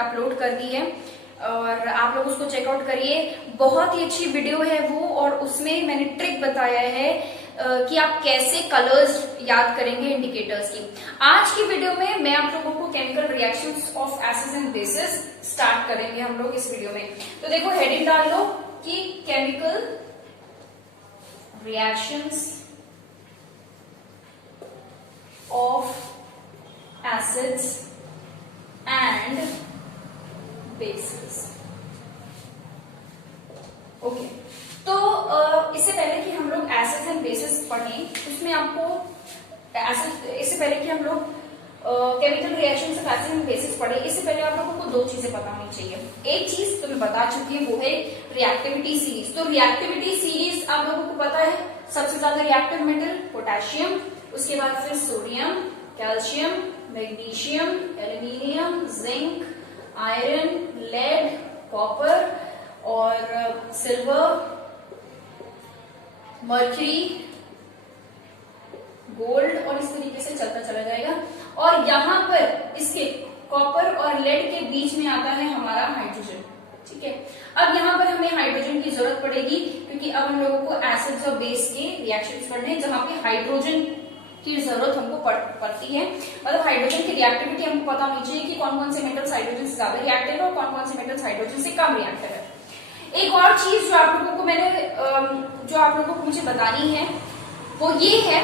Upload कर दी है और आप लोग उसको चेकआउट करिए। बहुत ही अच्छी वीडियो है वो, और उसमें मैंने ट्रिक बताया है कि आप कैसे कलर्स याद करेंगे इंडिकेटर्स की। आज की वीडियो में मैं आप लोगों को chemical reactions of acids and bases start करेंगे हम लोग इस वीडियो में। तो देखो हेडिंग डाल लो कि chemical reactions of acids and bases. Okay, तो इससे पहले कि हम लोग एसिड्स एंड बेसिस पढ़ें, उसमें आपको इससे पहले कि हम लोग chemical reactions of acids and bases पढ़े, इससे पहले आप लोगों को दो चीजें पता होनी चाहिए। एक चीज तो मैं बता चुकी हूँ, वो है रिएक्टिविटी सीरीज। तो रिएक्टिविटी सीरीज आप लोगों को पता है, सबसे ज्यादा रिएक्टिव मेटल पोटेशियम, उसके बाद फिर sodium, calcium, magnesium, aluminium, zinc, iron, lead, copper और सिल्वर, मर्क्यूरी, गोल्ड, और इस तरीके से चलता चला जाएगा। और यहां पर इसके कॉपर और लेड के बीच में आता है हमारा हाइड्रोजन। ठीक है, अब यहाँ पर हमें हाइड्रोजन की जरूरत पड़ेगी, क्योंकि अब हम लोगों को एसिड्स और बेस के रिएक्शंस पढ़ने हैं जहां पे हाइड्रोजन की जरूरत हमको पड़ती है। मतलब हाइड्रोजन की रिएक्टिविटी हमको पता होनी चाहिए कि कौन कौन से मेटल्स हाइड्रोजन से ज्यादा रिएक्टिव है और कौन कौन से मेटल्स हाइड्रोजन से कम रिएक्टिव है। एक और चीज जो आप लोगों को मुझे बतानी है वो ये है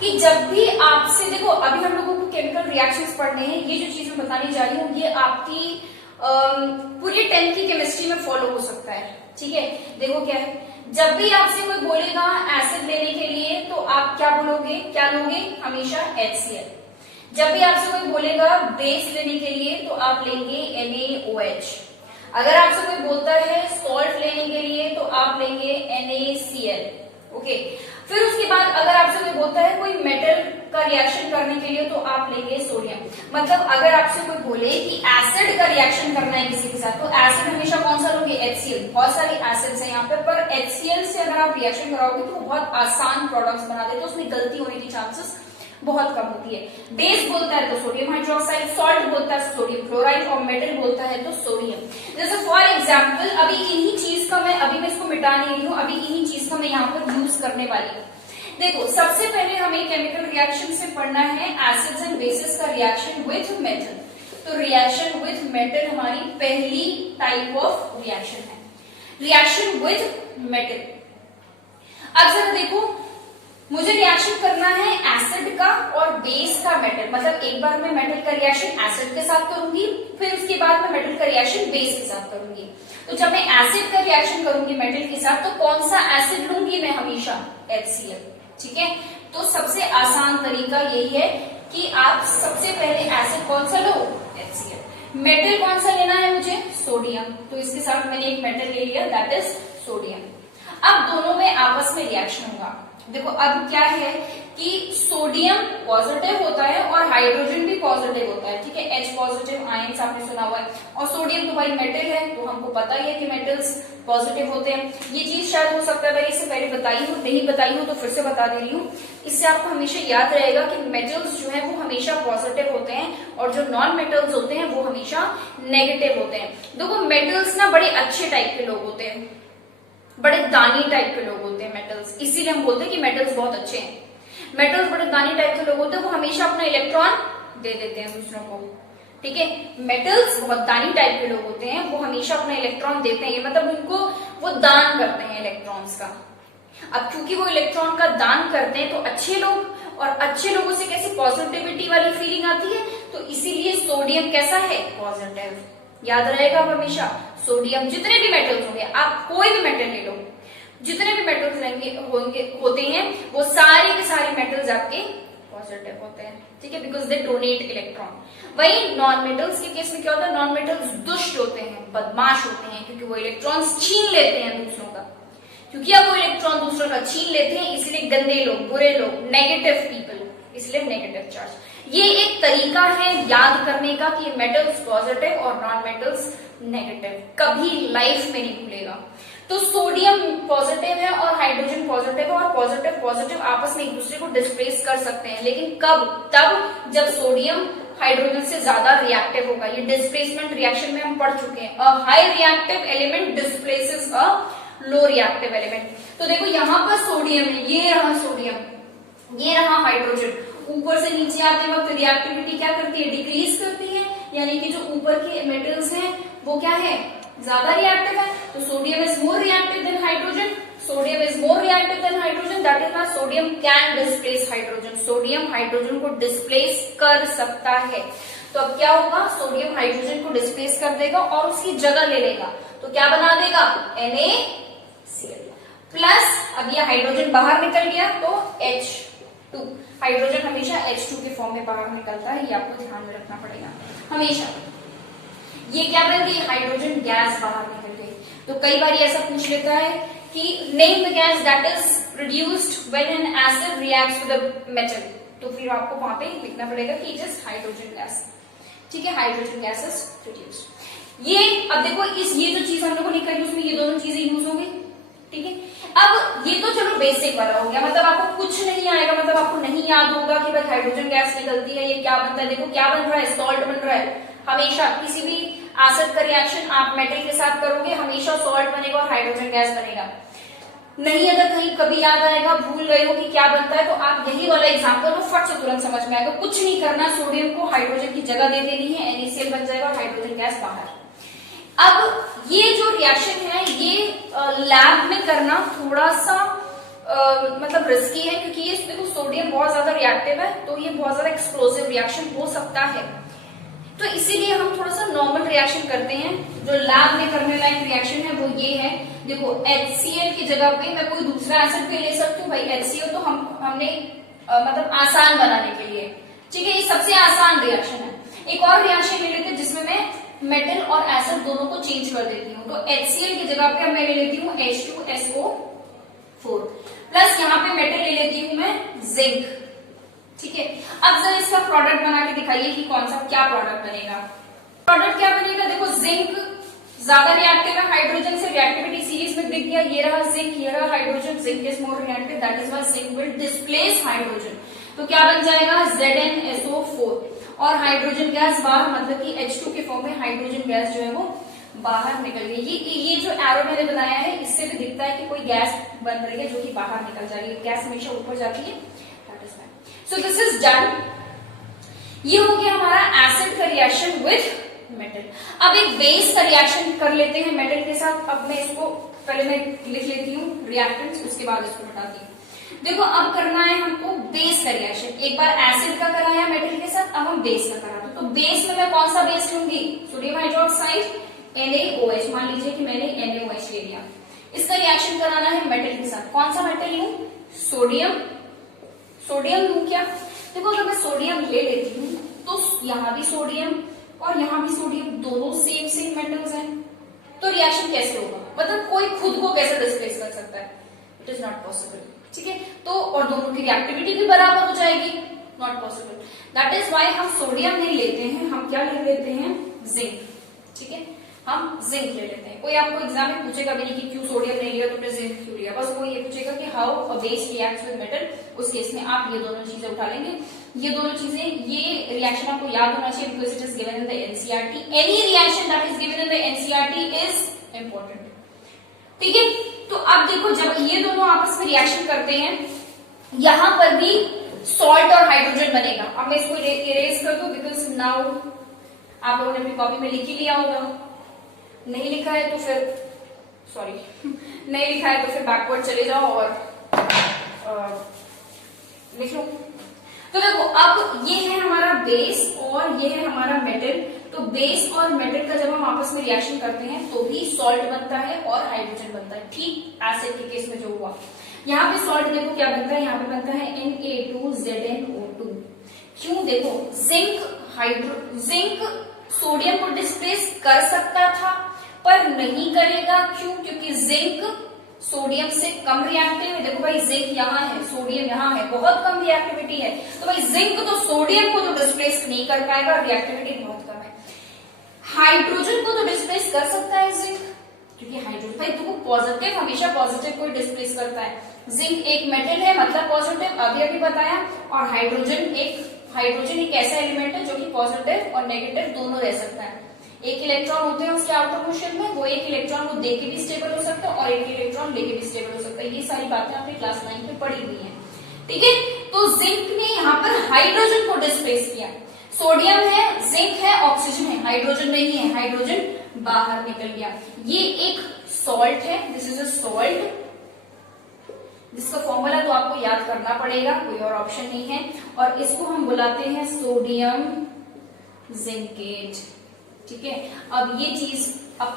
कि जब भी आपसे, देखो अभी हम लोगों को केमिकल रिएक्शंस पढ़ने हैं, ये जो चीज मैं बताने जा रही हूँ ये आपकी पूरी 10th की केमिस्ट्री में फॉलो हो सकता है। ठीक है, देखो क्या है, जब भी आपसे कोई बोलेगा एसिड लेने के लिए तो आप क्या बोलोगे, क्या लोगे, हमेशा HCl। जब भी आपसे कोई बोलेगा बेस लेने के लिए तो आप लेंगे NaOH। अगर आपसे कोई बोलता है सॉल्ट लेने के लिए तो आप लेंगे NaCl। ओके, फिर उसके बाद अगर आपसे कोई बोलता है कोई मेटल का रिएक्शन करने के लिए तो आप लेंगे सोडियम। मतलब अगर आपसे कोई बोले कि एसिड का रिएक्शन करना है किसी के साथ तो एसिड हमेशा कौन सा लोगे, HCl। बहुत सारे एसिड्स हैं यहाँ पर HCl से अगर आप रिएक्शन कराओगे तो बहुत आसान प्रोडक्ट्स बना देते हैं, उसमें गलती होने की चांसेस बहुत कम होती है। बेस बोलता है तो सोडियम हाइड्रोक्साइड, सॉल्ट बोलता है सोडियम क्लोराइड, और मेटल बोलता है तो सोडियम। जैसे फॉर एग्जांपल अभी इन्हीं चीज का अभी मैं इसको मिटा नहीं रही हूँ, अभी इन्हीं चीज का मैं यहाँ पर यूज करने वाली हूँ। देखो सबसे पहले हमें केमिकल रिएक्शन से पढ़ना है एसिड्स एंड बेसिस का रिएक्शन विथ मेटल। तो रिएक्शन विथ मेटल हमारी पहली टाइप ऑफ रिएक्शन है, रिएक्शन विथ मेटल। अब जरा देखो, मुझे रिएक्शन करना है एसिड का और बेस का मेटल। मतलब एक बार मैं मेटल का रिएक्शन एसिड के साथ करूंगी, फिर उसके बाद मैं मेटल का रिएक्शन बेस के साथ करूंगी। तो जब मैं एसिड का रिएक्शन करूंगी मेटल के साथ तो कौन सा एसिड लूंगी मैं, हमेशा HCl। ठीक है, तो सबसे आसान तरीका यही है कि आप सबसे पहले एसिड कौन सा लो, HCl। मेटल कौन सा लेना है मुझे, सोडियम। तो इसके साथ मैंने एक मेटल ले लिया, दैट इज सोडियम। अब दोनों में आपस में रिएक्शन होगा। देखो अब क्या है कि सोडियम पॉजिटिव होता है और हाइड्रोजन भी पॉजिटिव होता है। ठीक है, H पॉजिटिव आयंस आपने सुना हुआ है, और सोडियम तो भाई मेटल है तो हमको पता ही है कि मेटल्स पॉजिटिव होते हैं। ये चीज शायद हो सकता है मैंने इससे पहले बताई हो, नहीं बताई हो तो फिर से बता दे रही हूँ। इससे आपको हमेशा याद रहेगा कि मेटल्स जो है वो हमेशा पॉजिटिव होते हैं और जो नॉन मेटल्स होते हैं वो हमेशा नेगेटिव होते हैं। देखो मेटल्स ना बड़े अच्छे टाइप के लोग होते हैं, बड़े दानी टाइप के लोग होते हैं मेटल्स, इसीलिए हम बोलते हैं कि मेटल्स बहुत अच्छे हैं। मेटल्स बड़े दानी टाइप के लोग होते हैं, वो हमेशा अपना इलेक्ट्रॉन दे देते हैं दूसरों को। ठीक है, मेटल्स बहुत दानी टाइप के लोग होते हैं, वो हमेशा अपना इलेक्ट्रॉन देते हैं, मतलब उनको वो दान करते हैं इलेक्ट्रॉन्स का। अब क्योंकि वो इलेक्ट्रॉन का दान करते हैं तो अच्छे लोग, और अच्छे लोगों से कैसी पॉजिटिविटी वाली फीलिंग आती है, तो इसीलिए सोडियम कैसा है, पॉजिटिव। याद रहेगा हमेशा, सोडियम जितने भी मेटल्स होंगे, आप कोई भी मेटल ले लो, जितने भी मेटल्स होते हैं वो सारे के सारे मेटल्स आपके पॉजिटिव होते हैं। ठीक है, बिकॉज दे डोनेट इलेक्ट्रॉन। वही नॉन मेटल्स के केस में क्या होता है, नॉन मेटल्स दुष्ट होते हैं, बदमाश होते हैं, क्योंकि वो इलेक्ट्रॉन्स छीन लेते हैं दूसरों का। क्योंकि अब वो इलेक्ट्रॉन दूसरों का छीन लेते हैं, इसलिए गंदे लोग, बुरे लोग, नेगेटिव पीपल, इसलिए नेगेटिव चार्ज। ये एक तरीका है याद करने का कि मेटल्स पॉजिटिव और नॉन मेटल्स नेगेटिव, कभी लाइफ में नहीं भूलेगा। तो सोडियम पॉजिटिव है और हाइड्रोजन पॉजिटिव है, और पॉजिटिव पॉजिटिव आपस में एक दूसरे को डिस्प्लेस कर सकते हैं, लेकिन कब, तब जब सोडियम हाइड्रोजन से ज्यादा रिएक्टिव होगा। ये डिस्प्लेसमेंट रिएक्शन में हम पढ़ चुके हैं। A high reactive element displaces a low reactive element. तो देखो यहाँ पर सोडियम है, ये रहा सोडियम, ये रहा हाइड्रोजन। ऊपर से नीचे आते वक्त रिएक्टिविटी क्या करती है, डिक्रीज करती है, यानी कि जो ऊपर के मेटल्स हैं वो क्या है, ज्यादा रिएक्टिव है। तो sodium is more reactive than hydrogen, sodium is more reactive than hydrogen, that is why sodium can displace hydrogen. Sodium hydrogen को डिस्प्लेस कर सकता है। तो अब क्या होगा, सोडियम हाइड्रोजन को डिस्प्लेस कर देगा और उसकी जगह ले लेगा। तो क्या बना देगा, NaCl प्लस। अब ये हाइड्रोजन बाहर निकल गया तो H2। हाइड्रोजन हमेशा H2 के फॉर्म में बाहर निकलता है, ये आपको ध्यान में रखना पड़ेगा हमेशा। ये क्या बन गई, हाइड्रोजन गैस बाहर निकल गई। तो कई बार ऐसा पूछ लेता है कि name the gas that is produced when an acid reacts with a metal. तो फिर आपको वहां पे लिखना पड़ेगा कि इट इज हाइड्रोजन गैस। ठीक है, हाइड्रोजन गैस इज प्रोड्यूस्ड। ये अब देखो ये जो चीज हम लोगों ने करी उसमें ये दोनों चीजें यूज होंगी। ठीक है, अब ये तो चलो बेसिक वाला हो गया, मतलब आपको कुछ नहीं आएगा, मतलब आपको नहीं याद होगा कि भाई हाइड्रोजन गैस निकलती है, ये क्या बनता है। देखो क्या बन रहा है, सॉल्ट बन रहा है। हमेशा किसी भी एसिड का रिएक्शन आप मेटल के साथ करोगे, हमेशा सॉल्ट बनेगा और हाइड्रोजन गैस बनेगा। नहीं अगर कहीं कभी याद आएगा, भूल गए हो कि क्या बनता है, तो आप यही वाला एग्जांपल फट से तुरंत समझ में आएगा। कुछ नहीं करना, सोडियम को हाइड्रोजन की जगह दे देनी है, NaCl बन जाएगा और हाइड्रोजन गैस बाहर। अब ये जो रिएक्शन है ये लैब में करना थोड़ा सा मतलब रिस्की है, क्योंकि ये देखो सोडियम बहुत ज्यादा रिएक्टिव है, तो ये बहुत ज्यादा एक्सप्लोसिव रिएक्शन हो सकता है। तो इसीलिए हम थोड़ा सा नॉर्मल रिएक्शन करते हैं। जो लैब में करने लायक रिएक्शन है वो ये है, देखो HCl की जगह पे मैं कोई दूसरा एसिड भी ले सकती हूँ। भाई HCl तो हमने मतलब आसान बनाने के लिए, ठीक है, ये सबसे आसान रिएक्शन है। एक और रिएक्शन ले लेते हैं जिसमें मैं मेटल और एसिड दोनों को चेंज कर देती हूँ। तो HCl की जगह पे मैं ले लेती हूँ H2SO4 प्लस यहाँ पे मेटल ले लेती हूँ मैं जिंक। ठीक है, अब जरा इसका प्रोडक्ट बना के दिखाइए कि कौन सा क्या प्रोडक्ट बनेगा। प्रोडक्ट क्या बनेगा, देखो जिंक ज्यादा रिएक्टिव है हाइड्रोजन से, रिएक्टिविटी सीरीज में दिख गया, ये रहा जिंक, ये रहा hydrogen. Zinc is more reactive, that is why zinc will displace hydrogen. तो क्या बन जाएगा, ZnSO4 और हाइड्रोजन गैस बाहर, मतलब कि H2 के फॉर्म में हाइड्रोजन गैस जो है वो बाहर निकल गई। ये जो एरो मैंने बनाया है इससे भी दिखता है कि कोई गैस बन रही है जो कि बाहर निकल जा रही है। गैस हमेशा ऊपर जाती है। So this is done. ये हो गया हमारा एसिड का रिएक्शन विथ मेटल। अब एक बेस का रिएक्शन कर लेते हैं मेटल के साथ। अब मैं इसको पहले मैं लिख लेती हूँ रिएक्टेंट्स, उसके बाद इसको हटाती हूँ। देखो अब करना है हमको बेस का रिएक्शन। एक बार एसिड का कराया मेटल के साथ, अब हम बेस का कराते हैं। तो बेस में मैं कौन सा बेस लूंगी, सोडियम हाइड्रोक्साइड NaOH। मान लीजिए कि मैंने NaOH ले लिया। इसका रिएक्शन कराना है मेटल के साथ। कौन सा मेटल लूं, सोडियम लूं क्या। देखो अगर मैं सोडियम ले लेती हूँ तो यहाँ भी सोडियम और यहाँ भी सोडियम, दोनों सेम मेटल्स हैं। तो रिएक्शन कैसे होगा, मतलब कोई खुद को कैसे डिस्प्लेस कर सकता है, इट इज नॉट पॉसिबल। ठीक है, तो और दोनों की रिएक्टिविटी भी बराबर हो जाएगी, not possible. That is why हम सोडियम नहीं लेते हैं, हम क्या ले लेते हैं, जिंक। ठीक है, हम जिंक ले लेते हैं। कोई आपको एग्जाम में पूछेगा भी नहीं कि क्यों सोडियम नहीं लिया, तुमने जिंक क्यों लिया। बस वो ये पूछेगा कि how a base reacts with metal. उस केस में आप ये दोनों चीजें उठा लेंगे। ये दोनों चीजें, ये रिएक्शन आपको याद होना चाहिए because it is given in the NCERT. Any reaction that is given in the NCERT is important. ठीक है, तो अब देखो जब ये दोनों आपस में रिएक्शन करते हैं, यहां पर भी सॉल्ट और हाइड्रोजन बनेगा। अब मैं इसको इरेज कर दूं बिकॉज नाउ आप लोगों ने अपनी कॉपी में लिख ही लिया होगा। नहीं लिखा है तो फिर नहीं लिखा है तो फिर बैकवर्ड चले जाओ और लिख लो। तो देखो अब ये है हमारा बेस और ये है हमारा मेटल। तो बेस और मेटल का जब हम आपस में रिएक्शन करते हैं तो भी सॉल्ट बनता है और हाइड्रोजन बनता है। ठीक एसिड के केस में जो हुआ, यहाँ पे सॉल्ट देखो क्या बनता है, यहाँ पे बनता है Na2ZnO2। क्यों, देखो जिंक सोडियम को डिस्प्लेस कर सकता था पर नहीं करेगा। क्यों, क्योंकि जिंक सोडियम से कम रिएक्टिव है। देखो भाई जिंक यहाँ है, सोडियम यहाँ है, बहुत कम रिएक्टिविटी है। तो भाई जिंक तो सोडियम को तो डिस्प्लेस नहीं कर पाएगा, रिएक्टिविटी बहुत कम है। हाइड्रोजन को तो डिस्प्लेस कर सकता है जिंक, क्योंकि हाइड्रोजन भाई देखो पॉजिटिव, हमेशा पॉजिटिव को डिस्प्लेस करता है। जिंक एक मेटल है मतलब पॉजिटिव, अभी बताया। और हाइड्रोजन एक हाइड्रोजन एक ऐसा एलिमेंट है जो कि पॉजिटिव और नेगेटिव दोनों रह सकता है। एक इलेक्ट्रॉन होते हैं उसके आउटर मोशन में, वो एक इलेक्ट्रॉन को देके भी स्टेबल हो सकता है और एक इलेक्ट्रॉन लेके भी स्टेबल हो सकता है। ये सारी बातें आपने क्लास 9 में पढ़ी हुई है, ठीक है। तो जिंक ने यहाँ पर हाइड्रोजन को डिस्प्लेस किया। सोडियम है, जिंक है, ऑक्सीजन है, हाइड्रोजन नहीं है, हाइड्रोजन बाहर निकल गया। ये एक सॉल्ट है, दिस इज अ सॉल्ट, जिसका फॉर्मूला तो आपको याद करना पड़ेगा, कोई और ऑप्शन नहीं है। और इसको हम बुलाते हैं सोडियम जिंकेट, ठीक है। अब ये चीज, अब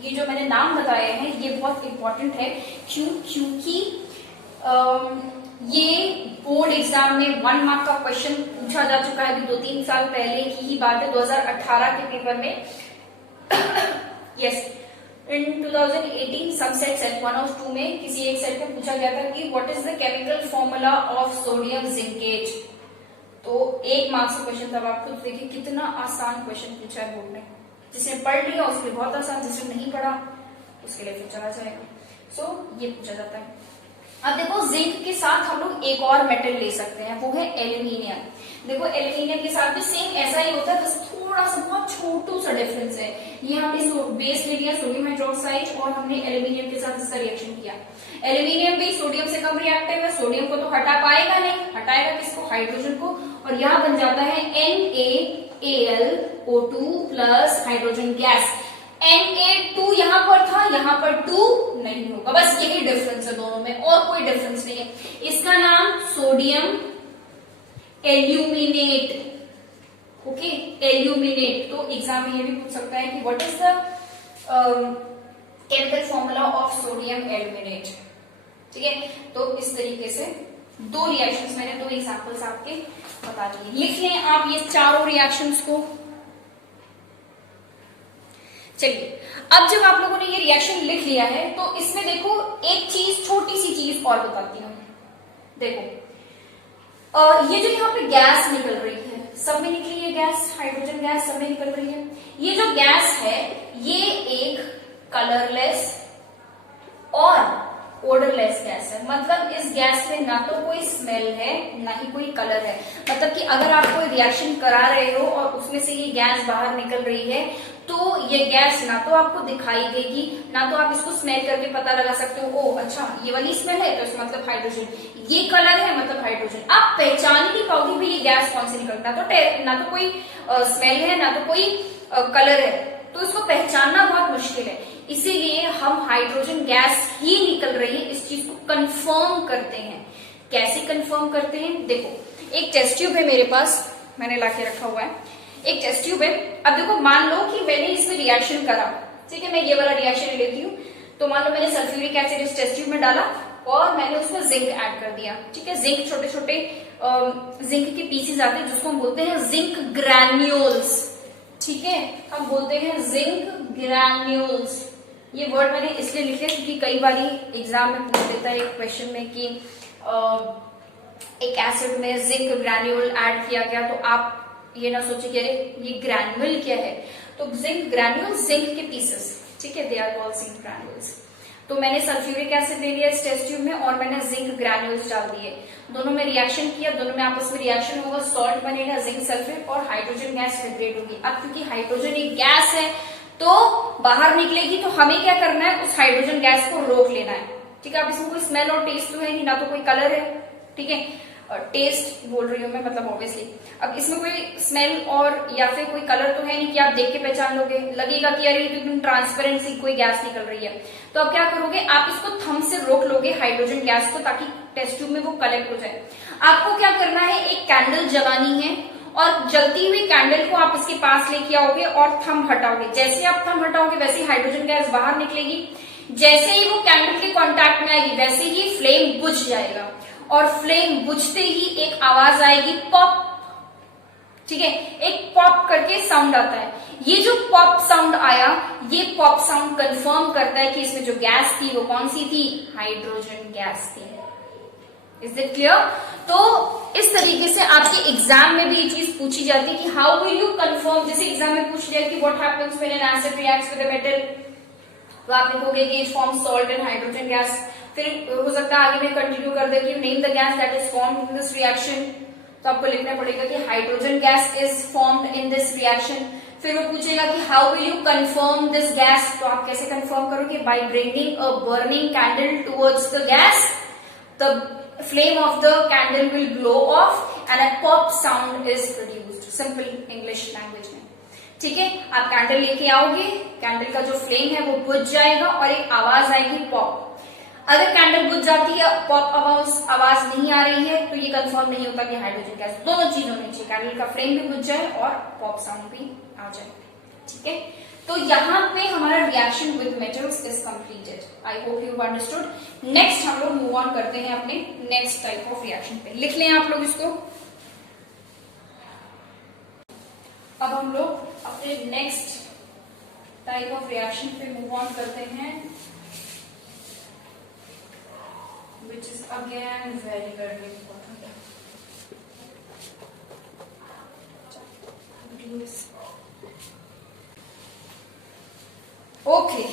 ये जो मैंने नाम बताए हैं ये बहुत इंपॉर्टेंट है, क्योंकि ये बोर्ड एग्जाम में 1 मार्क का क्वेश्चन पूछा जा चुका है। अभी 2-3 साल पहले की ही बात है, 2018 के पेपर में यस इन 2018 सम सेट 1 और 2 में किसी एक सेट में पूछा गया था कि what is the chemical formula of sodium zincate. तो 1 मार्क से क्वेश्चन, तब आप खुद देखिए कितना आसान क्वेश्चन पूछा है बोर्ड ने। जिसने पढ़ लिया उसके लिए बहुत आसान, जिसने नहीं पढ़ा उसके लिए फिर चला जाएगा। सो ये पूछा जाता है। अब देखो जिंक के साथ हम लोग एक और मेटल ले सकते हैं, वो है एल्यूमिनियम। देखो एल्यूमिनियम के साथ भी सेम ऐसा ही होता है, बस थोड़ा सा बहुत छोटू सा डिफरेंस है। ये हमने बेस ले लिया सोडियम हाइड्रोक्साइड और हमने एल्यूमिनियम के साथ इसका रिएक्शन किया। एल्यूमिनियम भी सोडियम से कम रिएक्टिव है, सोडियम को तो हटा पाएगा नहीं, हटाएगा किसको, हाइड्रोजन को, और यहाँ बन जाता है NaAlO2 plus hydrogen gas. Na2 यहाँ पर था, यहाँ पर 2 नहीं होगा, बस यही डिफरेंस है दोनों में, और कोई डिफरेंस नहीं है। इसका नाम सोडियम एल्यूमिनेट, ओके, एल्यूमिनेट। तो एग्जाम में ये भी पूछ सकता है कि what is the chemical formula of sodium aluminate, ठीक है। तो इस तरीके से 2 रिएक्शंस, मैंने 2 एग्जांपल्स आपके बता दिए। लिख लें आप ये चारों रिएक्शंस को। चलिए, अब जब आप लोगों ने ये रिएक्शन लिख लिया है तो इसमें देखो एक चीज, छोटी सी चीज और बताती हूँ। देखो ये जो यहाँ पे गैस निकल रही है, सब में निकली है गैस, हाइड्रोजन गैस सब में निकल रही है। ये जो गैस है ये एक कलरलेस और ओडरलेस गैस है। मतलब इस गैस में ना तो कोई स्मेल है ना ही कोई कलर है। मतलब कि अगर आप कोई रिएक्शन करा रहे हो और उसमें से ये गैस बाहर निकल रही है तो ये गैस ना तो आपको दिखाई देगी, ना तो आप इसको स्मेल करके पता लगा सकते हो, ओ अच्छा ये वाली स्मेल है तो इसका मतलब हाइड्रोजन, ये कलर है मतलब हाइड्रोजन। आप पहचान ही नहीं पाओगे भाई ये गैस कौन सी निकल, ना तो कोई स्मेल है ना तो कोई कलर है, तो इसको पहचानना बहुत मुश्किल है। इसीलिए हम हाइड्रोजन गैस ही निकल रही है इस चीज को कंफर्म करते हैं। कैसे कंफर्म करते हैं, देखो एक टेस्ट ट्यूब है मेरे पास, मैंने लाके रखा हुआ है, एक टेस्ट ट्यूब है। अब देखो मान लो कि मैंने इसमें रिएक्शन करा, ठीक है, मैं ये वाला रिएक्शन लेती हूँ, तो मान लो मैंने सल्फ्यूरिक एसिड इस टेस्ट ट्यूब में डाला और मैंने उसमें जिंक ऐड कर दिया, ठीक है। जिंक छोटे छोटे जिंक के पीसेस आते हैं जिसको हम बोलते हैं जिंक ग्रैन्यूल्स, ठीक है, हम बोलते हैं जिंक ग्रैन्यूल्स। ये वर्ड मैंने इसलिए लिखे क्योंकि कई बार एग्जाम में पूछ देता है एक क्वेश्चन में कि एक एसिड में जिंक ग्रैन्यूल ऐड किया गया, तो आप ये ना सोचे कि अरे ये ग्रैन्युल क्या है, तो जिंक ग्रैन्यूल जिंक के पीसेस, ठीक है, they are called zinc granules. तो मैंने सल्फ्यूरिक एसिड ले लिया इस टेस्ट ट्यूब में और मैंने जिंक ग्रैन्यूल्स डाल दिए, दोनों में रिएक्शन किया, दोनों में आपस में रिएक्शन होगा, सॉल्ट बनेगा जिंक सल्फेट और हाइड्रोजन गैस लिबरेट होगी। अब क्योंकि हाइड्रोजन एक गैस है तो बाहर निकलेगी, तो हमें क्या करना है, उस हाइड्रोजन गैस को रोक लेना है, ठीक है। अब इसमें कोई स्मेल और टेस्ट तो है नहीं, ना तो कोई कलर है, ठीक है, टेस्ट बोल रही हूँ मैं, मतलब ऑब्वियसली अब इसमें कोई स्मेल और या फिर कोई कलर तो है नहीं कि आप देख के पहचान लोगे, लगेगा कि अरे एकदम ट्रांसपेरेंट सी कोई गैस निकल रही है। तो अब क्या करोगे, आप इसको थंब से रोक लोगे हाइड्रोजन गैस को, ताकि टेस्ट ट्यूब में वो कलेक्ट हो जाए। आपको क्या करना है, एक कैंडल जलानी है और जलती हुई कैंडल को आप इसके पास लेके आओगे और थंब हटाओगे। जैसे आप थंब हटाओगे वैसे ही हाइड्रोजन गैस बाहर निकलेगी, जैसे ही वो कैंडल के कांटेक्ट में आएगी वैसे ही फ्लेम बुझ जाएगा और फ्लेम बुझते ही एक आवाज आएगी, पॉप, ठीक है, एक पॉप करके साउंड आता है। ये जो पॉप साउंड आया, ये पॉप साउंड कंफर्म करता है कि इसमें जो गैस थी वो कौन सी थी, हाइड्रोजन गैस थी। Is it clear? तो इस तरीके से आपके एग्जाम में भी ये चीज पूछी जाती है कि हाउ विल यू कंफर्म। जैसे एग्जाम में पूछ लिया कि what happens when an acid reacts with a metal, तो आप लिखोगे कि it forms salt and hydrogen gas. फिर हो सकता है आगे में कंटिन्यू कर दे कि name the gas that is formed in this reaction, तो आपको लिखना पड़ेगा कि hydrogen gas is formed in this reaction. फिर वो पूछेगा कि how will you confirm this gas, तो आप कैसे कंफर्म करोगे? By bringing a burning candle towards the gas, the flame of the candle will glow of and a pop sound is produced. Simple English language में, ठीक है। आप candle लेके आओगे, कैंडल का जो फ्लेम है वो बुझ जाएगा और एक आवाज आएगी पॉप। अगर कैंडल बुझ जाती है, पॉप आवाज नहीं आ रही है, तो ये कंफर्म नहीं होता कि हाइड्रोजन गैस। दोनों चीज होनी चाहिए, कैंडल का फ्लेम भी बुझ जाए और पॉप साउंड भी आ जाए, ठीक है। तो यहाँ पे हमारा reaction with metals is completed. I hope you understood. Next हम लोग मूव ऑन करते हैं अपने नेक्स्ट टाइप ऑफ रिएक्शन पे। लिख लें आप लोग इसको। अब हम लोग अपने नेक्स्ट टाइप ऑफ रिएक्शन पे मूव ऑन करते हैं, which is again very very important. Okay,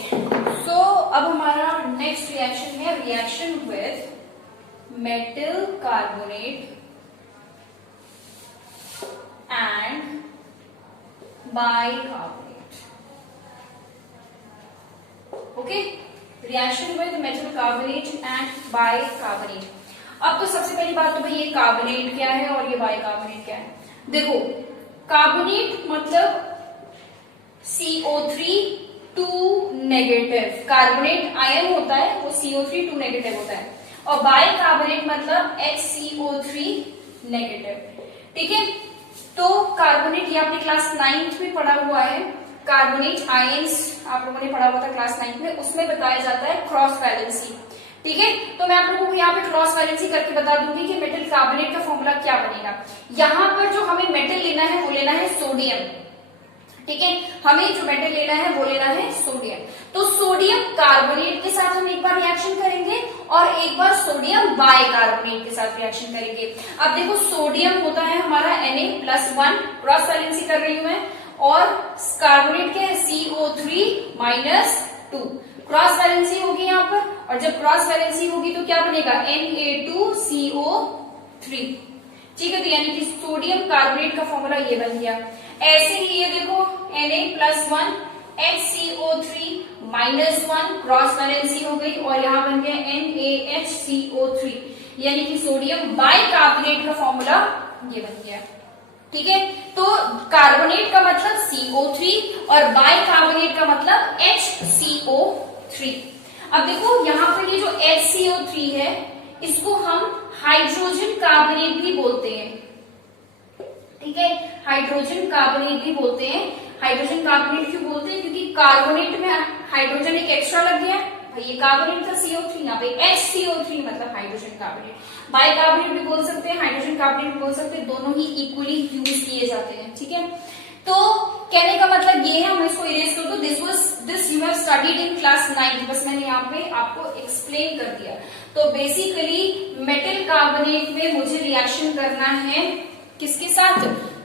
so अब हमारा नेक्स्ट रिएक्शन है reaction with metal carbonate and bicarbonate. Okay, reaction with metal carbonate and bicarbonate. अब तो सबसे पहली बात तो भाई ये कार्बोनेट क्या है और ये बाइकार्बोनेट क्या है। देखो, कार्बोनेट मतलब CO3 2 नेगेटिव, कार्बोनेट आयन होता है वो CO3 2 नेगेटिव होता है, और बाइकार्बोनेट मतलब HCO3 नेगेटिव, ठीक है। तो कार्बोनेट ये आपने क्लास 9th में पढ़ा हुआ है, कार्बोनेट आयंस आप लोगों ने पढ़ा हुआ था क्लास 9th में, उसमें बताया जाता है क्रॉस वैलेंसी, ठीक है। तो मैं आप लोगों को यहाँ पे क्रॉस वैलेंसी करके बता दूंगी कि मेटल कार्बोनेट का फॉर्मूला क्या बनेगा। यहाँ पर जो हमें मेटल लेना है वो लेना है सोडियम, ठीक है। हमें जो मेटल लेना है वो लेना है सोडियम। तो सोडियम कार्बोनेट के साथ हम एक बार रिएक्शन करेंगे और एक बार सोडियम बाइकार्बोनेट के साथ रिएक्शन करेंगे। अब देखो, सोडियम होता है हमारा Na+1, क्रॉस वैलेंसी कर रही हूं मैं, और कार्बोनेट क्या है CO3-2, क्रॉस वैलेंसी होगी यहाँ पर, और जब क्रॉस वैलेंसी होगी तो क्या बनेगा Na2CO3, ठीक है। तो यानी कि सोडियम कार्बोनेट का फॉर्मूला ये बन गया। ऐसे ही ये देखो Na+1 HCO3-1 क्रॉस वैलेंसी हो गई और यहाँ बन गया NaHCO3, यानी कि सोडियम बाइकार्बोनेट का फॉर्मूला ये बन गया, ठीक है। तो कार्बोनेट का मतलब CO3 और बाइकार्बोनेट का मतलब HCO3। अब देखो यहाँ पर ये जो HCO3 है इसको हम हाइड्रोजन कार्बोनेट भी बोलते हैं, ठीक है। हाइड्रोजन कार्बोनेट भी बोलते हैं। हाइड्रोजन कार्बोनेट क्यों बोलते हैं? क्योंकि कार्बोनेट में हाइड्रोजन एक एक्स्ट्रा लग गया भाई, ये कार्बोनेट का CO3, यहाँ पे HCO3 मतलब हाइड्रोजन कार्बोनेट। बाइकार्बोनेट भी बोल सकते हैं, हाइड्रोजन कार्बोनेट भी बोल सकते हैं, दोनों ही इक्वली यूज किए जाते हैं, ठीक है। तो कहने का मतलब ये है, हम इसको इरेज कर दो, this you have studied in class 9, बस मैंने यहाँ पे आपको एक्सप्लेन कर दिया। तो बेसिकली मेटल कार्बोनेट में मुझे रिएक्शन करना है किसके साथ?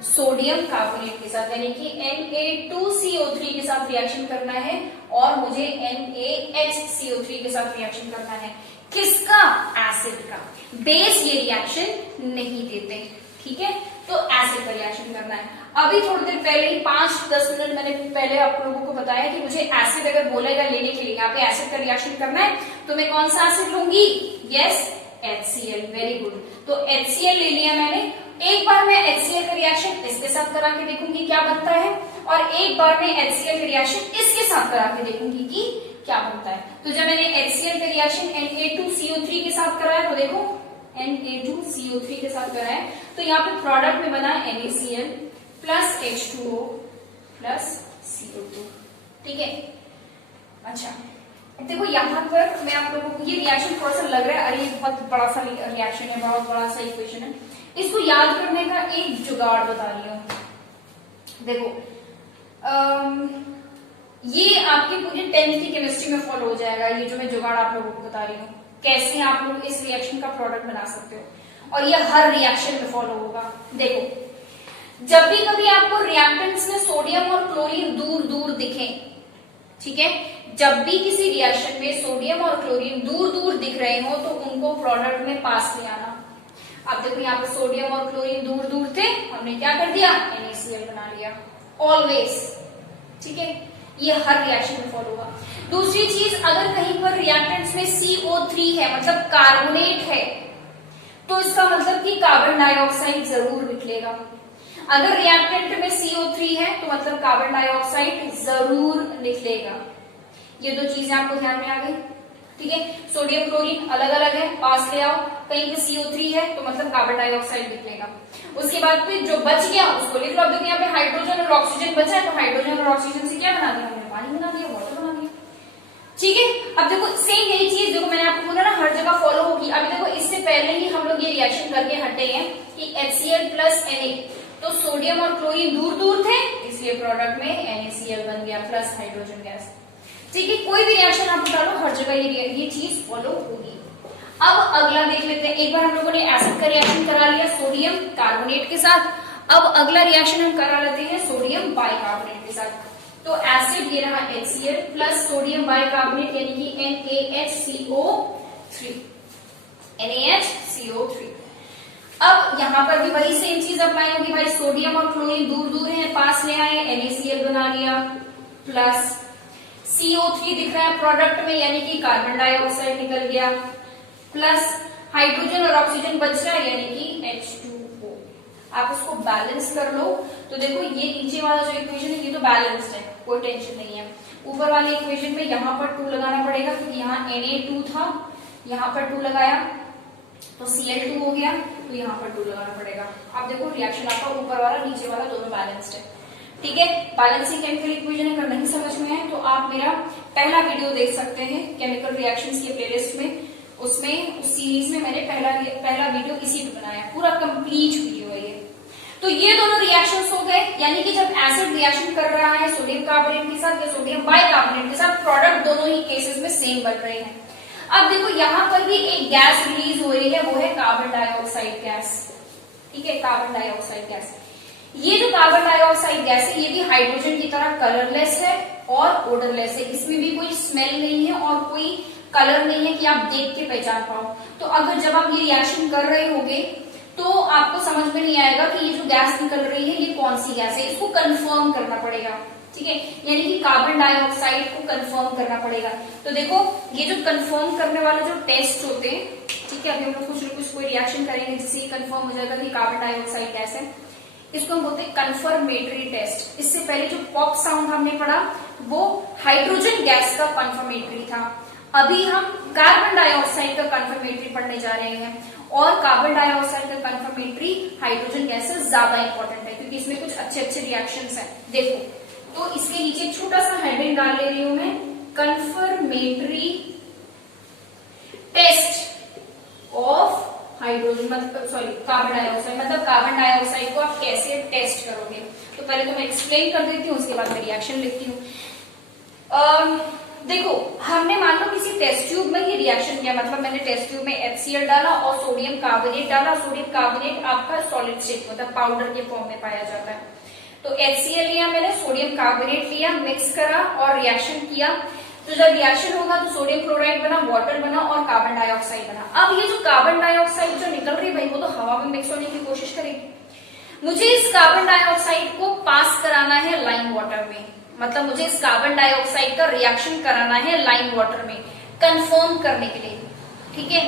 सोडियम कार्बोनेट के साथ, यानी कि Na2CO3 के साथ रिएक्शन करना है और मुझे NaHCO3 के साथ रिएक्शन करना है। किसका? एसिड का। बेस ये रिएक्शन नहीं देते, ठीक है। तो एसिड का रिएक्शन करना है। अभी थोड़ी देर पहले ही 5-10 मिनट मैंने पहले आप लोगों को बताया कि मुझे एसिड अगर बोलेगा लेने के लिए, यहाँ पे एसिड का रिएक्शन करना है तो मैं कौन सा एसिड लूंगी? Yes, HCl, very good. तो HCl ले लिया मैंने। एक बार मैं HCl का रिएक्शन इसके साथ करा के देखूंगी क्या बनता है, और एक बार मैं HCl का रिएक्शन इसके साथ करा के देखूंगी कि क्या बनता है। तो जब मैंने HCl का रिएक्शन Na2CO3 के साथ कराया, तो देखो Na2CO3 के साथ कराया, तो यहाँ पे प्रोडक्ट में बना NaCl plus H2O plus CO2, ठीक है। अच्छा, देखो यहाँ पर मैं आप लोगों को ये रिएक्शन थोड़ा सा लग रहा है, अरे ये बहुत बड़ा सा रिएक्शन है, बहुत बड़ा सा इक्वेशन है, इसको याद करने का एक जुगाड़ बता रही हूँ। देखो ये आपकी पूरी 10th की केमिस्ट्री में फॉलो हो जाएगा, ये जो मैं जुगाड़ आप लोगों को बता रही हूँ, कैसे आप लोग इस रिएक्शन का प्रोडक्ट बना सकते हो, और ये हर रिएक्शन में फॉलो होगा। देखो, जब भी कभी आपको रिएक्टेंट्स में सोडियम और क्लोरीन दूर दूर दिखे, ठीक है, जब भी किसी रिएक्शन में सोडियम और क्लोरीन दूर दूर दिख रहे हो तो उनको प्रोडक्ट में पास ले आना। अब देखो यहाँ पे सोडियम और क्लोरीन दूर दूर थे, हमने क्या कर दिया, NaCl बना लिया। ऑलवेज, ठीक है, ये हर रिएक्शन में फॉलो होगा। दूसरी चीज, अगर कहीं पर रिएक्टेंट्स में CO3 है, मतलब कार्बोनेट है, तो इसका मतलब कि कार्बन डाइऑक्साइड जरूर निकलेगा। अगर रिएक्टेंट में CO3 है तो मतलब कार्बन डाइऑक्साइड जरूर निकलेगा। ये दो चीजें आपको ध्यान में आ गई, ठीक है। सोडियम क्लोरीन अलग अलग है, पास ले आओ, कहीं पे CO3 है तो मतलब कार्बन डाइऑक्साइड निकलेगा। उसके बाद फिर जो बच गया उसको लिख लो। अब देखो यहाँ पे हाइड्रोजन और ऑक्सीजन बचा है, तो हाइड्रोजन और ऑक्सीजन से क्या बना दिया हमने, पानी बना दिया, वाटर बना दिया, ठीक है। अब देखो सेम यही चीज देखो मैंने आपको बोला ना हर जगह फॉलो होगी। अभी देखो इससे पहले ही हम लोग ये रिएक्शन करके हटे हैं कि HCl प्लस Na, तो सोडियम और क्लोरीन दूर दूर थे, इसलिए प्रोडक्ट में NaCl बन गया प्लस हाइड्रोजन गैस, ठीक है। कोई भी रिएक्शन आप डालो हर जगह ये चीज फॉलो होगी। अब अगला देख लेते हैं। एक बार हम लोगों ने एसिड का रिएक्शन करा लिया सोडियम कार्बोनेट के साथ, अब अगला रिएक्शन हम करा लेते हैं सोडियम बाइकार्बोनेट के साथ। तो एसिड ये रहा HCl प्लस सोडियम बाइकार्बोनेट यानी कि NaHCO3। अब यहां पर भी वही सेम चीज अप्लाई होगी भाई, सोडियम और क्लोरीन दूर दूर है, पास ले आए, NaCl बना लिया प्लस CO3 दिख रहा है प्रोडक्ट में यानी कि कार्बन डाइऑक्साइड निकल गया, प्लस हाइड्रोजन और ऑक्सीजन बच रहा है यानी कि H2O। आप उसको बैलेंस कर लो तो देखो ये नीचे वाला जो इक्वेशन है ये तो बैलेंस्ड है, कोई टेंशन नहीं है। ऊपर वाले इक्वेशन में यहाँ पर 2 लगाना पड़ेगा क्योंकि यहाँ Na2 था, यहाँ पर 2 लगाया तो Cl2 हो गया, तो यहाँ पर 2 लगाना पड़ेगा। आप देखो रिएक्शन आपका ऊपर वाला नीचे वाला दोनों बैलेंस्ड है, ठीक है। बैलेंसिंग केमिकल इक्वेशन अगर नहीं समझ में आए तो आप मेरा पहला वीडियो देख सकते हैं केमिकल रिएक्शंस के प्लेलिस्ट में, उसमें उस सीरीज में मैंने पहला वीडियो इसी पे बनाया, पूरा कंप्लीट वीडियो है ये। तो ये दोनों रिएक्शंस हो गए, यानी कि जब एसिड रिएक्शन कर रहा है सोडियम कार्बोनेट के साथ या सोडियम बाइकार्बोनेट के साथ, प्रोडक्ट दोनों ही केसेस में सेम बन रहे हैं। अब देखो यहाँ पर भी एक गैस रिलीज हो रही है, वो है कार्बन डाइऑक्साइड गैस, ठीक है, कार्बन डाइऑक्साइड गैस। ये जो कार्बन डाइऑक्साइड गैस है ये भी हाइड्रोजन की तरह कलरलेस है और ओडरलेस है, इसमें भी कोई स्मेल नहीं है और कोई कलर नहीं है कि आप देख के पहचान पाओ। तो अगर जब आप ये रिएक्शन कर रहे होगे तो आपको समझ में नहीं आएगा कि ये जो गैस निकल रही है ये कौन सी गैस है, इसको कंफर्म करना पड़ेगा, ठीक है, यानी कि कार्बन डाइऑक्साइड को कंफर्म करना पड़ेगा। तो देखो ये जो कंफर्म करने वाले जो टेस्ट होते हैं, ठीक है, अभी हम लोग कुछ कोई रिएक्शन करेंगे जिससे ये कंफर्म हो जाएगा कि कार्बन डाइऑक्साइड गैस है, इसको हम बोलते हैं कंफर्मेटरी टेस्ट। इससे पहले जो पॉप साउंड हमने पढ़ा वो हाइड्रोजन गैस का कंफर्मेटरी था, अभी हम कार्बन डाइऑक्साइड का कंफर्मेटरी पढ़ने जा रहे हैं, और कार्बन डाइऑक्साइड का कंफर्मेटरी हाइड्रोजन गैस से ज्यादा इंपॉर्टेंट है क्योंकि इसमें कुछ अच्छे अच्छे रिएक्शंस हैं। देखो तो इसके नीचे छोटा सा हेडिंग डाल ले रही हूं मैं, कंफर्मेटरी टेस्ट ऑफ हाइड्रोजन मतलब सॉरी कार्बन डाइऑक्साइड, मतलब कार्बन डाइऑक्साइड को आप कैसे टेस्ट करोगे। तो पहले तो मैं एक्सप्लेन कर देती हूँ, उसके बाद मैं रिएक्शन लिखती हूँ। देखो हमने मान लो किसी टेस्ट ट्यूब में ये रिएक्शन किया, मतलब मैंने टेस्ट ट्यूब में HCl डाला और सोडियम कार्बोनेट डाला। सोडियम कार्बोनेट आपका सॉलिड स्टेट मतलब पाउडर के फॉर्म में पाया जाता है। तो HCl लिया मैंने, सोडियम कार्बोनेट लिया, मिक्स करा और रिएक्शन किया। तो जब रिएक्शन होगा तो सोडियम क्लोराइड बना, वाटर बना और कार्बन डाइऑक्साइड बना। अब ये जो कार्बन डाइऑक्साइड जो निकल रही है भाई वो तो हवा में मिक्स होने की कोशिश करेगी। मुझे इस कार्बन डाइऑक्साइड को पास कराना है लाइम वाटर में, मतलब मुझे इस कार्बन डाइऑक्साइड का रिएक्शन कराना है लाइम वाटर में कंफर्म करने के लिए, ठीक है।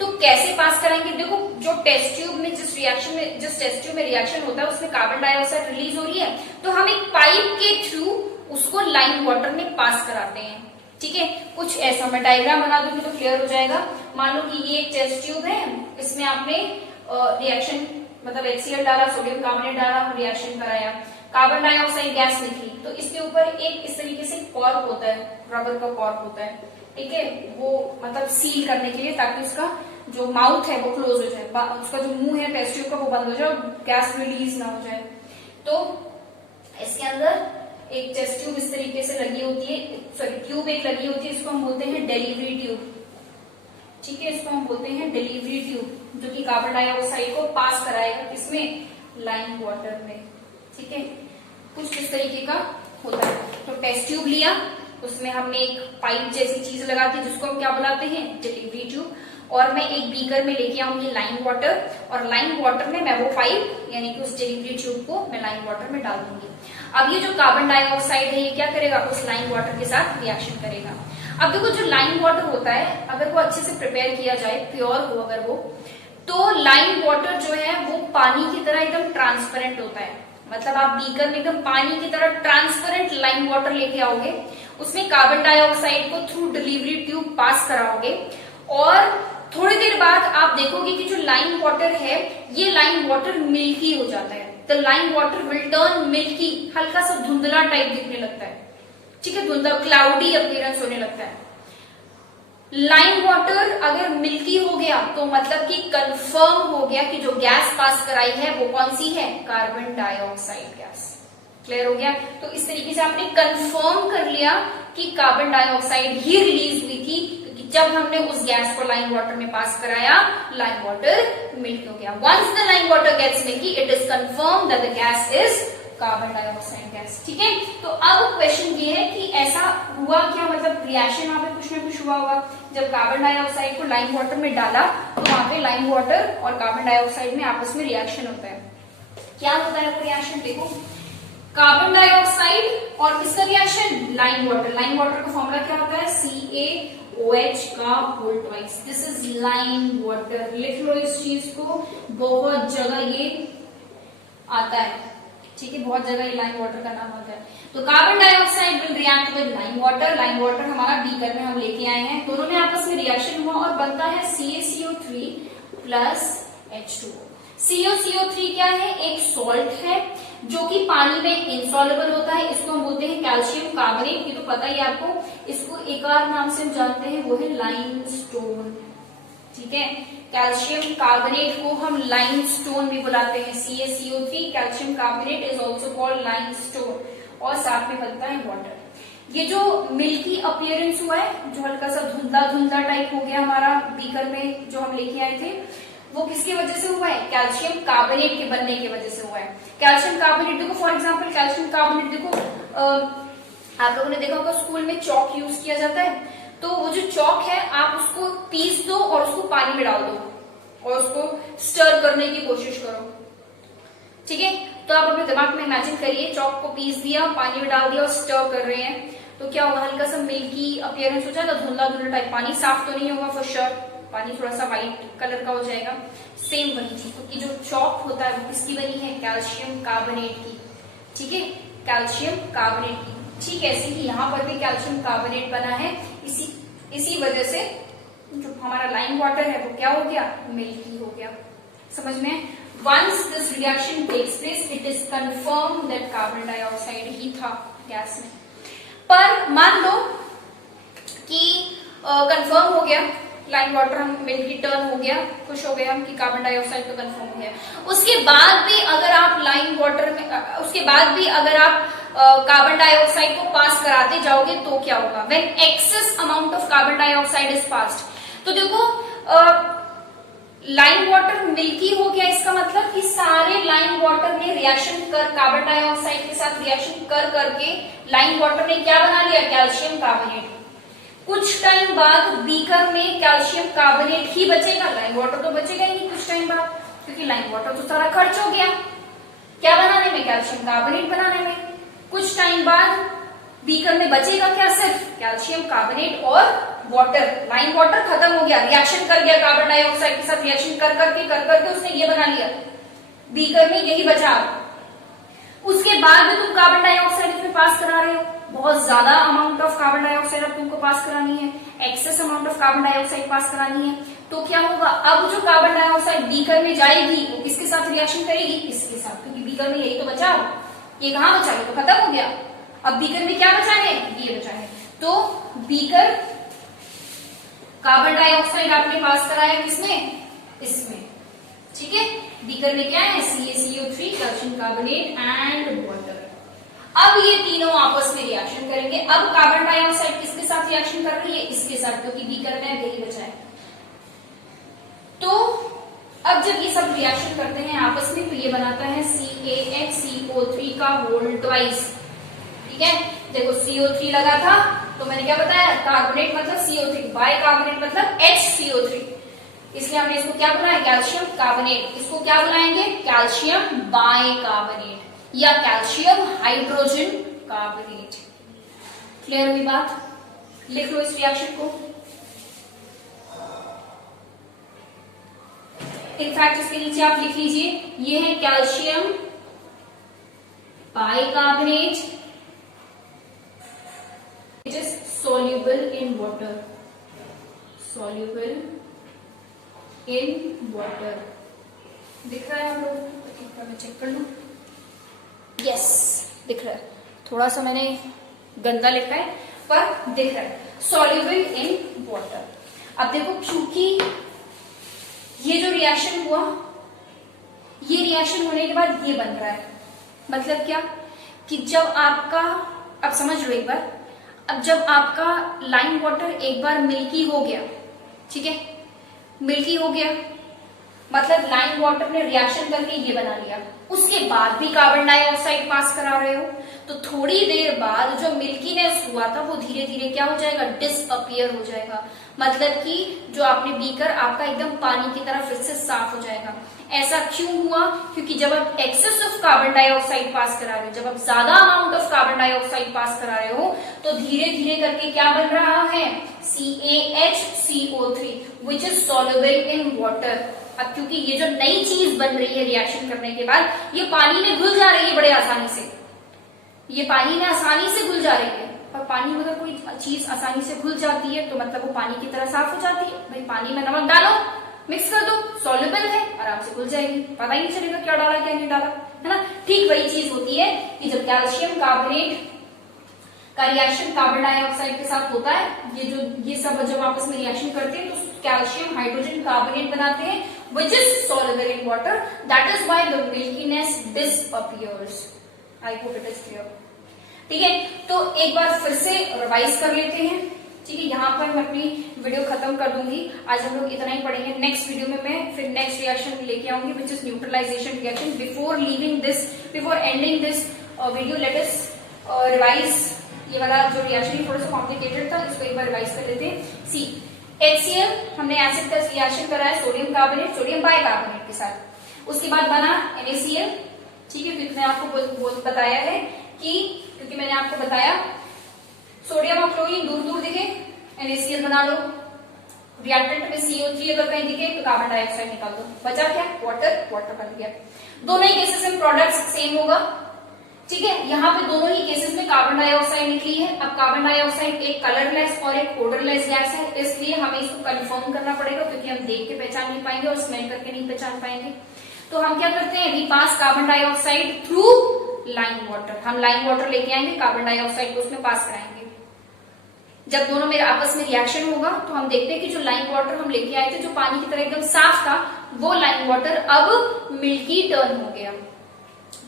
तो कैसे पास कराएंगे, देखो जो टेस्ट ट्यूब में जिस टेस्ट ट्यूब में रिएक्शन होता है उसमें कार्बन डाइऑक्साइड रिलीज हो रही है, तो हम एक पाइप के थ्रू उसको लाइम वाटर में पास कराते हैं, ठीक है। कुछ ऐसा मैं डायग्राम बना दूंगी तो क्लियर हो जाएगा। मान लो कि ये एक टेस्ट ट्यूब है, इसमें आपने रिएक्शन मतलब HCl डाला, सोडियम कार्बोनेट डाला, रिएक्शन कराया, कार्बन डाइऑक्साइड गैस निकली। तो इसके ऊपर एक इस तरीके से कॉर्क होता है, रबर का कॉर्क होता है, ठीक है, वो मतलब सील करने के लिए ताकि उसका जो माउथ है वो क्लोज हो जाए, उसका जो मुंह है टेस्ट ट्यूब का वो बंद हो जाए और गैस रिलीज ना हो जाए। तो इसके अंदर एक टेस्ट ट्यूब इस तरीके से लगी होती है, सॉरी ट्यूब एक लगी होती है, इसको हम बोलते हैं डिलीवरी ट्यूब, ठीक है, इसको हम बोलते हैं डिलीवरी ट्यूब, जो कि कार्बन डाइऑक्साइड को पास कराएगा किसमें, लाइम वाटर में, ठीक है। कुछ इस तरीके का होता है। तो टेस्ट ट्यूब लिया, उसमें हमने एक पाइप जैसी चीज लगा दी जिसको हम क्या बुलाते हैं, डिलीवरी ट्यूब। और मैं एक बीकर में लेके आऊंगी लाइम वाटर, और लाइम वाटर में मैं वो पाइप यानी कि उस डिलीवरी ट्यूब को मैं लाइम वाटर में डाल दूंगी। अब ये जो कार्बन डाइऑक्साइड है ये क्या करेगा, उस लाइम वाटर के साथ रिएक्शन करेगा। अब देखो जो लाइम वाटर होता है अगर वो अच्छे से प्रिपेयर किया जाए, प्योर हो अगर वो, तो लाइम वाटर जो है वो पानी की तरह एकदम ट्रांसपेरेंट होता है। मतलब आप बीकर में एकदम पानी की तरह ट्रांसपेरेंट लाइम वाटर लेके आओगे, उसमें कार्बन डाइऑक्साइड को थ्रू डिलीवरी ट्यूब पास कराओगे, और थोड़ी देर बाद आप देखोगे कि जो लाइम वाटर है ये लाइम वाटर मिल्की हो जाता है। The lime water will turn milky, हल्का सा धुंधला टाइप दिखने लगता है, ठीक है, धुंधला क्लाउडी अपीयरेंस होने लगता है। लाइम वाटर अगर मिल्की हो गया तो मतलब कि कंफर्म हो गया कि जो गैस पास कराई है वो कौन सी है, कार्बन डाइऑक्साइड गैस। क्लियर हो गया? तो इस तरीके से आपने कंफर्म कर लिया कि कार्बन डाइऑक्साइड ही रिलीज हुई थी, क्योंकि जब हमने उस गैस को लाइम वाटर में पास कराया लाइम वाटर मिल्की हो गया। Once the lime water gets milky it is confirm that the gas is carbon dioxide gas. ठीक है, तो अब क्वेश्चन ये है कि ऐसा हुआ क्या, मतलब रिएक्शन वहां पे कुछ ना कुछ हुआ होगा। जब कार्बन डाइऑक्साइड को लाइम वाटर में डाला तो वहां पे लाइम वाटर और कार्बन डाइऑक्साइड में आपस में रिएक्शन होता है। क्या होता है वो रिएक्शन, देखो कार्बन डाइऑक्साइड और किसका reaction, lime water. Lime water का फॉर्मूला क्या होता है, CaOH का whole twice. This is lime water, लिख लो इस चीज को, बहुत जगह ये आता है, ठीक है, बहुत जगह ये लाइम वाटर का नाम आता है। तो carbon dioxide will react with lime water. Lime water हमारा बीकर में हम लेके आए हैं, दोनों में आपस में रिएक्शन हुआ और बनता है CaCO3 प्लस H2O। CaCO3 क्या है, एक सॉल्ट है जो कि पानी में इनसॉल्युबल होता है, इसको हम बोलते हैं कैल्शियम कार्बोनेट। ये तो पता ही आपको, इसको एक और नाम से हम जानते हैं वो है लाइमस्टोन। ठीक है, कैल्शियम कार्बोनेट को हम लाइमस्टोन भी बुलाते हैं। CaCO3 calcium carbonate is also called limestone, और साथ में बनता है वाटर। ये जो मिल्की अपीयरेंस हुआ है, जो हल्का सा धुंधला धुंधला टाइप हो गया हमारा बीकर में जो हम लेके आए थे, वो किसकी वजह से हुआ है, कैल्शियम कार्बोनेट के बनने की वजह से हुआ है। कैल्शियम कार्बोनेट देखो, फॉर एग्जांपल कैल्शियम कार्बोनेट देखो, आप लोगों ने देखा होगा स्कूल में चौक यूज किया जाता है, तो वो जो चौक है आप उसको पीस दो और उसको पानी में डाल दो और उसको स्टर करने की कोशिश करो। ठीक है, तो आप अपने दिमाग में इमेजिन करिए, चौक को पीस दिया, पानी में डाल दिया और स्टर कर रहे हैं, तो क्या होगा, हल्का सा मिल्की अपीयरेंस हो जाएगा, धुंधला धुंधला टाइप। पानी साफ तो नहीं होगा फॉर श्योर, पानी थोड़ा सा व्हाइट कलर का हो जाएगा। सेम वही चीज, क्योंकि जो चौक होता है वो किसकी बनी है, कैल्शियम कार्बोनेट की। ठीक है, कैल्शियम कार्बोनेट की। ठीक ऐसे ही यहाँ पर भी कैल्शियम कार्बोनेट बना है, इसी वजह से जो हमारा लाइम वाटर है वो क्या हो गया, मिल्की हो गया। समझ में? Once this reaction takes place it is confirm that carbon dioxide ही था गैस में। पर मान लो कि कंफर्म हो गया, लाइम वाटर हम मिल्की टर्न हो गया, खुश हो गए हम कि कार्बन डाइऑक्साइड तो कंफर्म हो गया। उसके बाद भी अगर आप लाइम वाटर में, उसके बाद भी अगर आप कार्बन डाइऑक्साइड को पास कराते जाओगे तो क्या होगा, when access amount of carbon dioxide is passed. तो देखो लाइम वाटर मिल्की हो गया, इसका मतलब कि सारे लाइम वाटर ने रिएक्शन कर कार्बन डाइऑक्साइड के साथ रिएक्शन कर करके लाइम वाटर ने क्या बना लिया, कैल्शियम कार्बोनेट। कुछ टाइम बाद बीकर में कैल्शियम कार्बोनेट ही बचेगा, लाइम वाटर तो बचेगा ही नहीं कुछ टाइम बाद, क्योंकि लाइम वाटर तो सारा खर्च हो गया क्या बनाने में, कैल्शियम कार्बोनेट बनाने में। कुछ टाइम बाद बीकर में बचेगा क्या, सिर्फ कैल्शियम कार्बोनेट और वाटर। लाइम वाटर खत्म हो गया, रिएक्शन कर गया कार्बन डाइऑक्साइड के साथ, रिएक्शन कर करके उसने ये बना लिया, बीकर में यही बचा। उसके बाद में तुम कार्बन डाइऑक्साइड इसमें पास करा रहे हो, बहुत ज्यादा अमाउंट ऑफ कार्बन डाइऑक्साइड अब तुमको पास करानी है, excess amount of carbon dioxide pass करानी है। तो क्या होगा, अब जो कार्बन डाइऑक्साइड बीकर में जाएगी वो किसके साथ रिएक्शन करेगी, इसके साथ, क्योंकि बीकर में यही तो बचा, ये कहाँ बचा, ये तो खत्म हो गया। अब बीकर में क्या बचा है, ये बचा है। तो बीकर कार्बन डाइऑक्साइड आपने पास कराया किसमें, इसमें। ठीक है, बीकर में क्या है, CaCO3 calcium carbonate and water. अब ये तीनों आपस में रिएक्शन करेंगे। अब कार्बन डाइऑक्साइड किसके साथ रिएक्शन कर रही है, इसके साथ, क्योंकि बीकर में यही बचा है। तो अब जब ये सब रिएक्शन करते हैं आपस में, तो ये बनाता है CaHCO3 का होल ट्वाइस। ठीक है, देखो CO3 लगा था, तो मैंने क्या बताया, कार्बोनेट मतलब CO3, बाय कार्बोनेट मतलब HCO3। इसलिए हमने इसको क्या बनाया, कैल्शियम कार्बोनेट। इसको क्या बुलाएंगे, कैल्शियम बाइकार्बोनेट या कैल्शियम हाइड्रोजन कार्बोनेट। क्लियर हुई बात? लिख लो इस रिएक्शन को। इनफैक्ट इसके नीचे आप लिख लीजिए, ये है calcium bicarbonate, it is soluble in water, soluble in water। दिख रहा है आप लोग? एक बार मैं चेक कर लूं। यस, दिख रहा है। थोड़ा सा मैंने गंदा लिखा है पर दिख रहा है, soluble in water। अब देखो, क्योंकि ये जो रिएक्शन हुआ, ये रिएक्शन होने के बाद ये बन रहा है, मतलब क्या कि जब आपका, अब समझ लो एक बार, अब जब आपका लाइम वाटर एक बार मिल्की हो गया, ठीक है, मिल्की हो गया मतलब लाइम वाटर ने रिएक्शन करके ये बना लिया, उसके बाद भी कार्बन डाइऑक्साइड पास करा रहे हो, तो थोड़ी देर बाद जो मिल्कीनेस हुआ था वो धीरे धीरे क्या हो जाएगा, डिसअपियर हो जाएगा। मतलब कि जो आपने बीकर आपका एकदम पानी की तरह फिर से साफ हो जाएगा। ऐसा क्यों हुआ? क्योंकि जब आप एक्सेस ऑफ कार्बन डाइऑक्साइड पास करा रहे हो, जब आप ज्यादा अमाउंट ऑफ कार्बन डाइऑक्साइड पास करा रहे हो, तो धीरे धीरे करके क्या बन रहा है, CaHCO3 which is soluble in water। अब क्योंकि ये जो नई चीज बन रही है रिएक्शन करने के बाद, ये पानी में घुल जा रही है बड़े आसानी से, ये पानी में आसानी से घुल जा रही है। पर पानी में अगर कोई चीज आसानी से घुल जाती है तो मतलब वो पानी की तरह साफ हो जाती है। भाई पानी में नमक डालो, मिक्स कर दो, सॉल्युबल है, आराम से घुल जाएगी, पता ही नहीं चलेगा क्या डाला क्या नहीं डाला, है ना। ठीक वही चीज होती है कि जब कैल्शियम कार्बोनेट का रिएक्शन कार्बन डाइऑक्साइड के साथ होता है, ये सब जब आपस में रिएक्शन करते हैं तो कैल्शियम हाइड्रोजन कार्बोनेट बनाते हैं which is soluble in water, that is why the milkiness disappears। I hope it is clear। ठीक है, तो एक बार फिर से रिवाइज कर लेते हैं। ठीक है, यहाँ पर मैं अपनी वीडियो खत्म कर दूंगी। आज हम लोग इतना ही पढ़ेंगे। नेक्स्ट वीडियो में मैं फिर नेक्स्ट रिएक्शन लेके आऊंगी which is neutralisation reaction. Before ending this video let us revise. ये वाला जो रिएक्शन थोड़ा सा कॉम्प्लिकेटेड था, इसको एक बार रिवाइज कर लेते हैं। सी HCl हमने एसिड का रिएक्शन कराया सोडियम कार्बोनेट, सोडियम बाइकार्बोनेट के साथ, उसके बाद बना NaCl। ठीक है, क्योंकि मैंने आपको बताया है कि क्योंकि मैंने आपको बताया सोडियम और क्लोरीन दूर दूर दिखे, NaCl बना लो। रिएक्टेंट में CO3 अगर कहीं दिखे तो कार्बन डाइऑक्साइड निकाल दो, बचा क्या, वाटर बन गया। दोनों ही केसेस में प्रोडक्ट्स सेम होगा। ठीक है, यहाँ पे दोनों ही केसेस में कार्बन डाइऑक्साइड निकली है। अब कार्बन डाइऑक्साइड एक कलरलेस और एक ओडरलेस गैस है, इसलिए हमें इसको कंफर्म करना पड़ेगा, क्योंकि हम देख के पहचान नहीं पाएंगे और स्मेल करके नहीं पहचान पाएंगे। तो हम क्या करते हैं, we pass carbon dioxide through lime water. हम लाइम वाटर लेके आएंगे, कार्बन डाइऑक्साइड को उसमें पास कराएंगे। जब दोनों में आपस में रिएक्शन होगा तो हम देखते हैं कि जो लाइम वाटर हम लेके आए थे, जो पानी की तरह एकदम साफ था, वो लाइम वाटर अब मिल्की टर्न हो गया,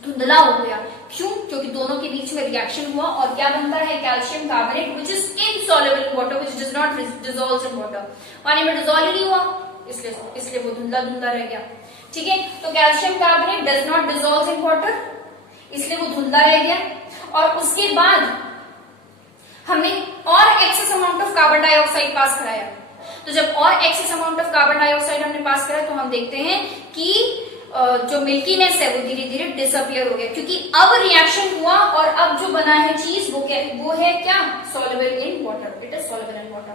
धुंधला हो गया। क्यों? क्योंकि दोनों के बीच में रिएक्शन हुआ और क्या बनता है, calcium carbonate which is insoluble in water, which does not dissolve in water. पानी में डिसॉल्व नहीं हुआ, इसलिए वो धुंधला धुंधला रह गया। ठीक है, तो calcium carbonate does not dissolve in water, इसलिए वो धुंधला रह गया। और उसके बाद हमने और excess amount of carbon dioxide pass कराया। तो जब और excess amount of carbon dioxide हमने पास कराया तो हम देखते हैं कि जो मिल्कीनेस है वो धीरे धीरे डिसअपियर हो गया, क्योंकि अब रिएक्शन हुआ और अब जो बना है चीज वो है क्या, soluble in water. It is soluble in water.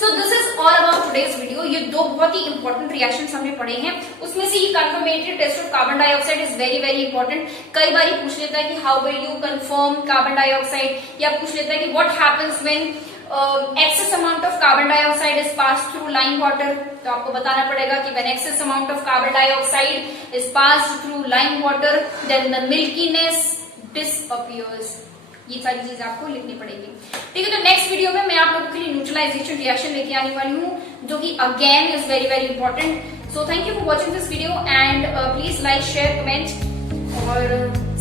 So this is all about today's video. ये दो बहुत ही इंपॉर्टेंट रिएक्शंस हमने पढ़े हैं, उसमें से ये confirmatory test of carbon dioxide is very very important. कई बार पूछ लेता है कि how will you confirm carbon dioxide, या पूछ लेता है कि what happens when excess amount of carbon dioxide is passed through lime water। तो आपको बताना पड़ेगा कि when excess amount of carbon dioxide is passed through lime water then the milkiness disappears। ये सारी चीज आपको लिखनी पड़ेगी। ठीक है, तो नेक्स्ट वीडियो में मैं आप लोगों के लिए न्यूट्रलाइजेशन रिएक्शन लेके आने वाली हूँ, जो कि again is very very important. So thank you for watching this video and please like share comment और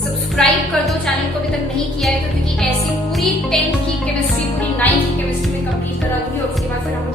सब्सक्राइब कर दो चैनल को अभी तक नहीं किया है तो, क्योंकि ऐसी पूरी 10th की केमिस्ट्री, पूरी 9th की केमिस्ट्री में कंप्लीट करा दूंगी और उसके बाद फिर हम